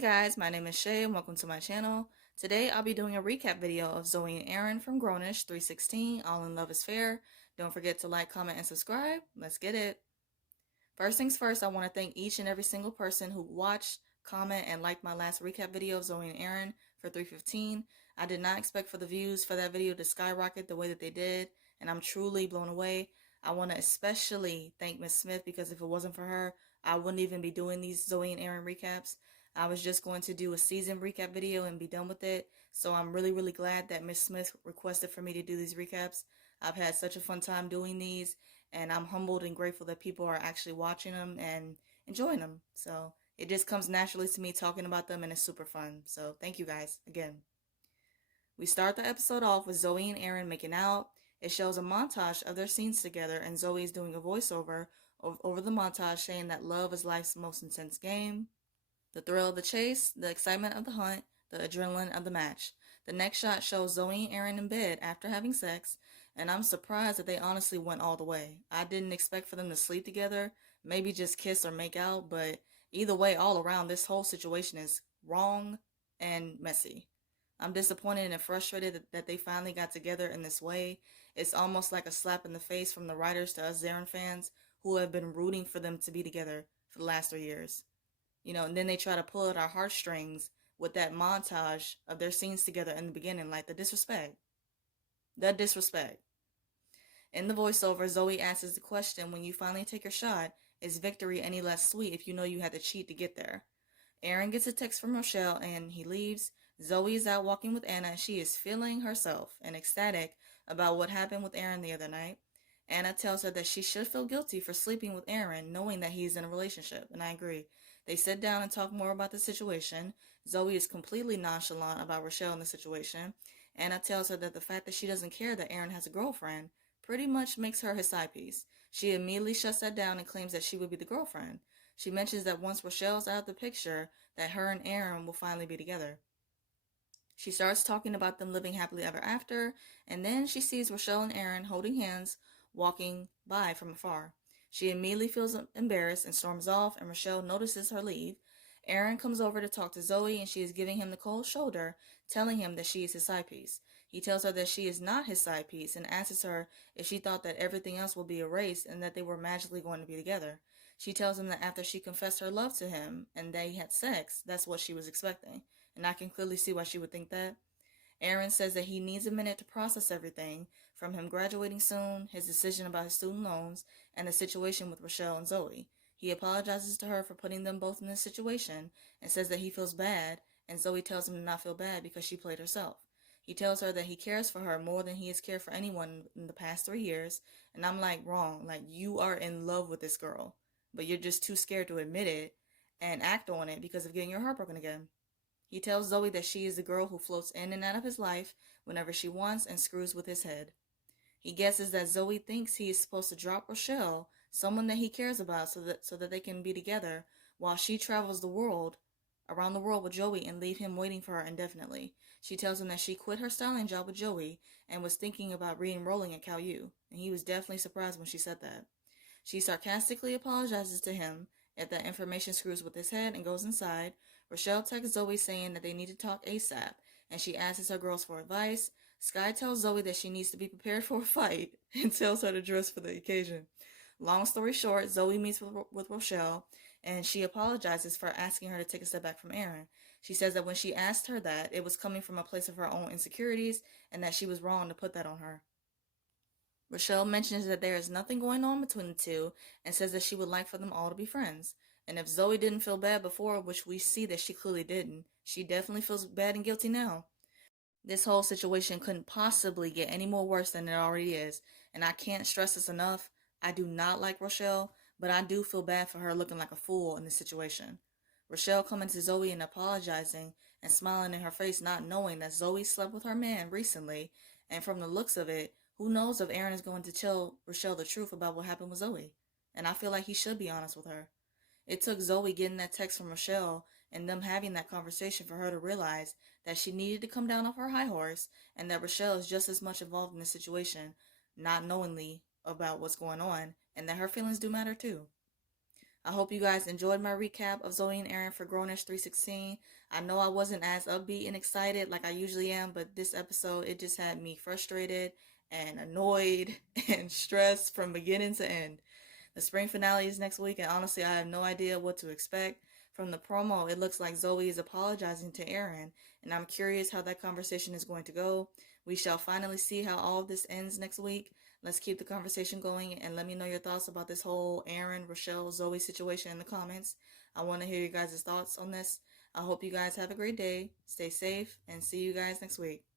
guys, my name is Shay and welcome to my channel. Today I'll be doing a recap video of Zoey and Aaron from Grownish 316, All in Love is Fair. Don't forget to like, comment, and subscribe. Let's get it. First things first, I want to thank each and every single person who watched, comment, and liked my last recap video of Zoey and Aaron for 315. I did not expect for the views for that video to skyrocket the way that they did, and I'm truly blown away. I want to especially thank Miss Smith because if it wasn't for her, I wouldn't even be doing these Zoey and Aaron recaps. I was just going to do a season recap video and be done with it. So I'm really glad that Miss Smith requested for me to do these recaps. I've had such a fun time doing these, and I'm humbled and grateful that people are actually watching them and enjoying them. So it just comes naturally to me talking about them, and it's super fun. So thank you guys again. We start the episode off with Zoey and Aaron making out. It shows a montage of their scenes together, and Zoe is doing a voiceover over the montage saying that love is life's most intense game. The thrill of the chase, the excitement of the hunt, the adrenaline of the match. The next shot shows Zoey and Aaron in bed after having sex, and I'm surprised that they honestly went all the way. I didn't expect for them to sleep together, maybe just kiss or make out, but either way, all around, this whole situation is wrong and messy. I'm disappointed and frustrated that they finally got together in this way. It's almost like a slap in the face from the writers to us Aaron fans who have been rooting for them to be together for the last 3 years. And then they try to pull at our heartstrings with that montage of their scenes together in the beginning, like the disrespect. The disrespect. In the voiceover, Zoey asks the question, when you finally take your shot, is victory any less sweet if you know you had to cheat to get there? Aaron gets a text from Rochelle and he leaves. Zoey is out walking with Anna and she is feeling herself and ecstatic about what happened with Aaron the other night. Anna tells her that she should feel guilty for sleeping with Aaron knowing that he's in a relationship, and I agree. They sit down and talk more about the situation. Zoey is completely nonchalant about Rochelle in the situation. Anna tells her that the fact that she doesn't care that Aaron has a girlfriend pretty much makes her his side piece. She immediately shuts that down and claims that she would be the girlfriend. She mentions that once Rochelle's out of the picture, that her and Aaron will finally be together. She starts talking about them living happily ever after, and then she sees Rochelle and Aaron holding hands, walking by from afar. She immediately feels embarrassed and storms off, and Rochelle notices her leave. Aaron comes over to talk to Zoey, and she is giving him the cold shoulder, telling him that she is his side piece. He tells her that she is not his side piece and asks her if she thought that everything else would be erased and that they were magically going to be together. She tells him that after she confessed her love to him and they had sex, that's what she was expecting. And I can clearly see why she would think that. Aaron says that he needs a minute to process everything, from him graduating soon, his decision about his student loans, and the situation with Rochelle and Zoey. He apologizes to her for putting them both in this situation and says that he feels bad, and Zoey tells him to not feel bad because she played herself. He tells her that he cares for her more than he has cared for anyone in the past 3 years, and I'm like, wrong. Like, you are in love with this girl, but you're just too scared to admit it and act on it because of getting your heart broken again. He tells Zoey that she is the girl who floats in and out of his life whenever she wants and screws with his head. He guesses that Zoey thinks he is supposed to drop Rochelle, someone that he cares about, so that they can be together, while she travels around the world with Joey and leave him waiting for her indefinitely. She tells him that she quit her styling job with Joey and was thinking about re-enrolling at Cal U, and he was definitely surprised when she said that. She sarcastically apologizes to him if that information screws with his head and goes inside. Rochelle texts Zoey saying that they need to talk ASAP, and she asks her girls for advice. Sky tells Zoey that she needs to be prepared for a fight and tells her to dress for the occasion. Long story short, Zoey meets with Rochelle, and she apologizes for asking her to take a step back from Aaron. She says that when she asked her that, it was coming from a place of her own insecurities, and that she was wrong to put that on her. Rochelle mentions that there is nothing going on between the two and says that she would like for them all to be friends. And if Zoey didn't feel bad before, which we see that she clearly didn't, she definitely feels bad and guilty now. This whole situation couldn't possibly get any more worse than it already is, and I can't stress this enough. I do not like Rochelle, but I do feel bad for her looking like a fool in this situation. Rochelle coming to Zoey and apologizing and smiling in her face, not knowing that Zoey slept with her man recently, and from the looks of it, who knows if Aaron is going to tell Rochelle the truth about what happened with Zoey. And I feel like he should be honest with her. It took Zoey getting that text from Rochelle and them having that conversation for her to realize that she needed to come down off her high horse and that Rochelle is just as much involved in the situation, not knowingly about what's going on, and that her feelings do matter too. I hope you guys enjoyed my recap of Zoey and Aaron for Grownish 316. I know I wasn't as upbeat and excited like I usually am, but this episode, it just had me frustrated and annoyed and stressed from beginning to end. The spring finale is next week, and honestly, I have no idea what to expect. From the promo, it looks like Zoey is apologizing to Aaron, and I'm curious how that conversation is going to go. We shall finally see how all of this ends next week. Let's keep the conversation going, and let me know your thoughts about this whole Aaron, Rochelle, Zoey situation in the comments. I want to hear you guys' thoughts on this. I hope you guys have a great day. Stay safe, and see you guys next week.